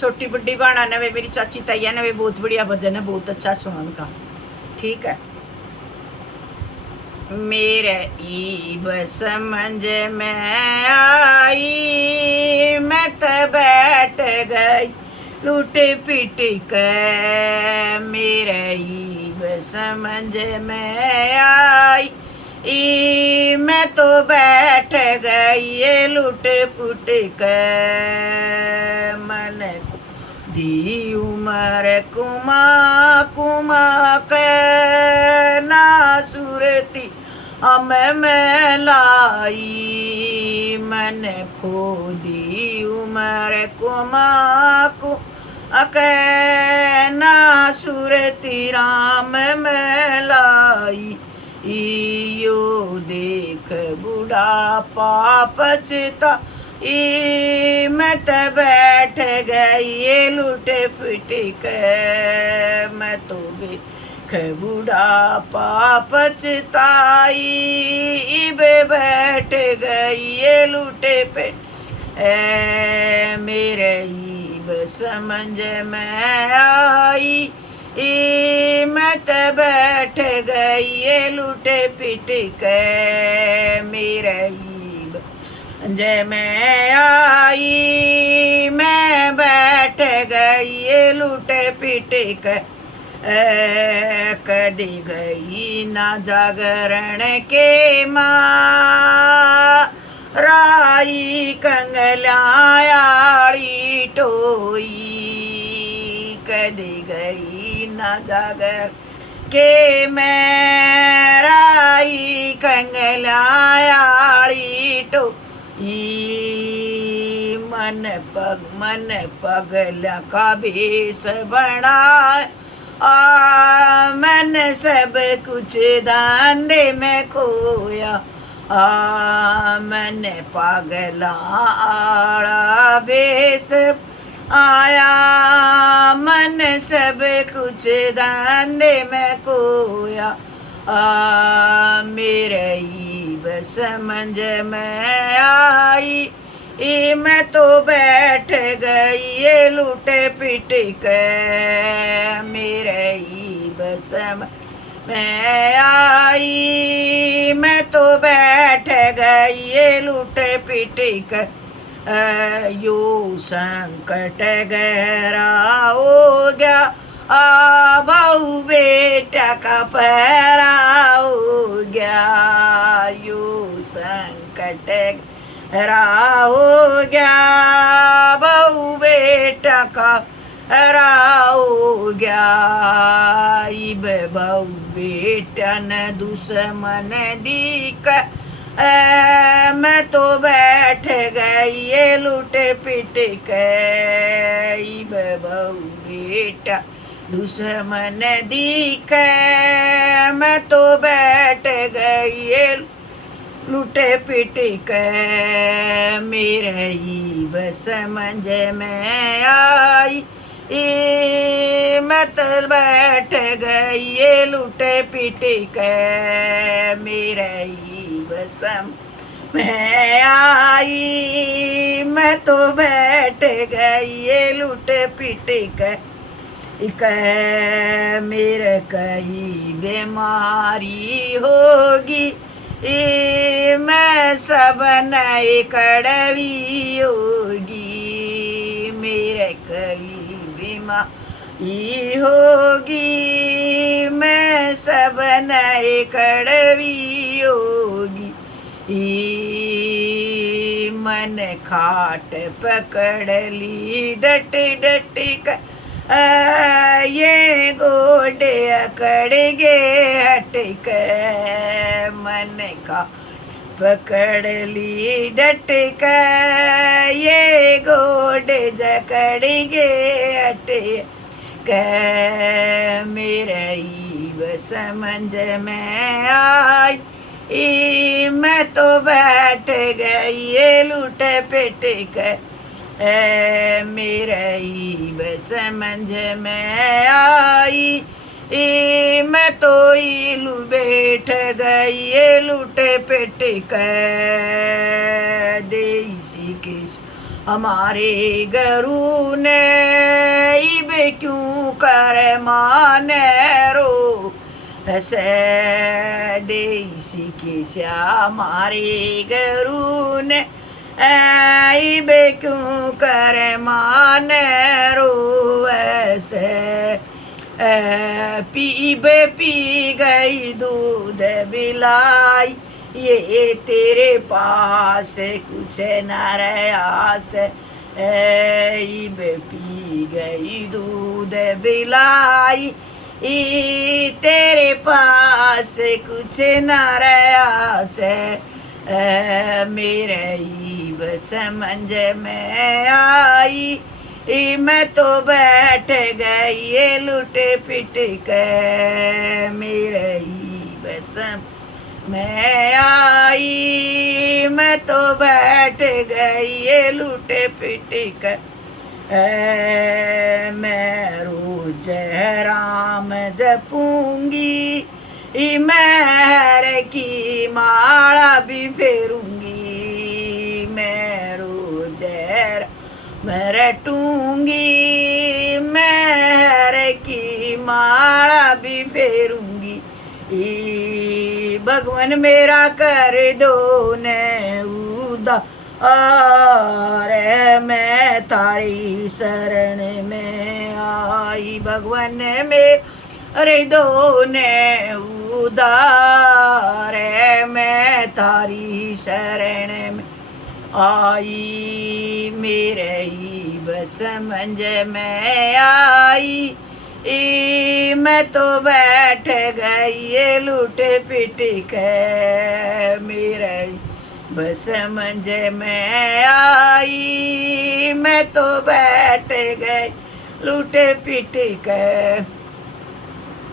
छोटी बुड्ढी बाणा ने वे, मेरी चाची तैया ने वे बहुत बढ़िया भजन है, बहुत अच्छा सुना उनका। ठीक है। मेरे ईब समझ में आई, मैं तो बैठ गई लूट पिट के। मेरे ईब समझ में आई, मैं तो बैठ गई ये लूट पुट के। मन को दी उमर कुमा कुमा के, ना सुरती हमें में लाई। मन को दी उमर कुमा को अके, ना सुरती राम में लाई। यो देख बुढ़ापा पछता, मैं तो बैठ गई ये लूट पिट के। मैं तो देख बुढ़ापा पछताई, बे बैठ गई ये लूट पिट। मेरे ईब समझ में आई, मैं तो बैठ गई ये लूट पिट के। मेरे ईब जय में आई, मैं बैठ गई ये लूट पिट के। कदी गई ना जागरण के माँ, राई कंगलायाली टोई। कदी गई ना जागर के मेराई कंगलायाली टोई। मन पगला का भेष बना, मन सब कुछ धंधे में खोया। मन पगला आड़ा भेष आया, मन सब कुछ धंधे में खोया। मेरे ईब समझ में आई, मैं तो बैठ गई ये लूट पिट के। मेरे ईब समझ में आई, मैं तो बैठ गई ये लूट पिट के। यो संकट गहरा हो गया, बहू बेटा का पहरा हो गया। यो संकट गहरा हो गया, बहू बेटा का पहरा हो गया। इब बहू बेटा न दुश्मन दिख, मैं तो बैठ गई ये लूट पिट के। इब बहू बेटा दुश्मन दिख, मैं तो बैठ गई ये लूट पिट के। मेरे ईब समझ में आई, मैं तो बैठ गई ये लूट पिट के। मेरे ईब समझ में आई, मैं तो बैठ गई ये लूट पिट के। मेरे कहीं बीमारी होगी, मैं सब नई कड़वी होगी। मेरे कहीं बीमारी होगी, मैं सब नई कड़वी होगी। मन खाट पकड़ ली डट डट कर, ये गोडे अकड़ गे हट के। मन का पकड़ ली डट के, ये गोडे जकड़ गे हट के। मेरे ईब समझ में आई, मैं तो बैठ गई ये लूट पिट के। मेरे ईब समझ में आई, मैं तो इलू बैठ गई ये लूट पिट के। देसी किस हमारे गुरु ने बे क्यों कर माने रो हसे देसी के श्यामारे गरू ने आई बे क्यों कर माने रो ऐसे पी गई दूध बिलाई ये तेरे पास कुछ न रहा से पी गई दूध बिलाई तेरे पास कुछ न रहा से मेरे बस समझ में आई मैं तो बैठ गई ये लुट पिट के मेरे बस मैं आई मैं तो बैठ गई ये लुट पिट के मैं रोज राम जपूंगी मैं की माला भी फेरूंगी मैं रोज मैं रटूंगी मैं की माला भी फेरूंगी भगवान मेरा कर दो ने उदा अरे मैं तारी शरण में आई भगवान मेरे दो ने उदार मैं तारी शरण में आई मेरे ही बस समझ में आई मैं तो बैठ गई ये लूट पिट के मेरे बस समझ में आई मैं तो बैठ गई लूट पिट के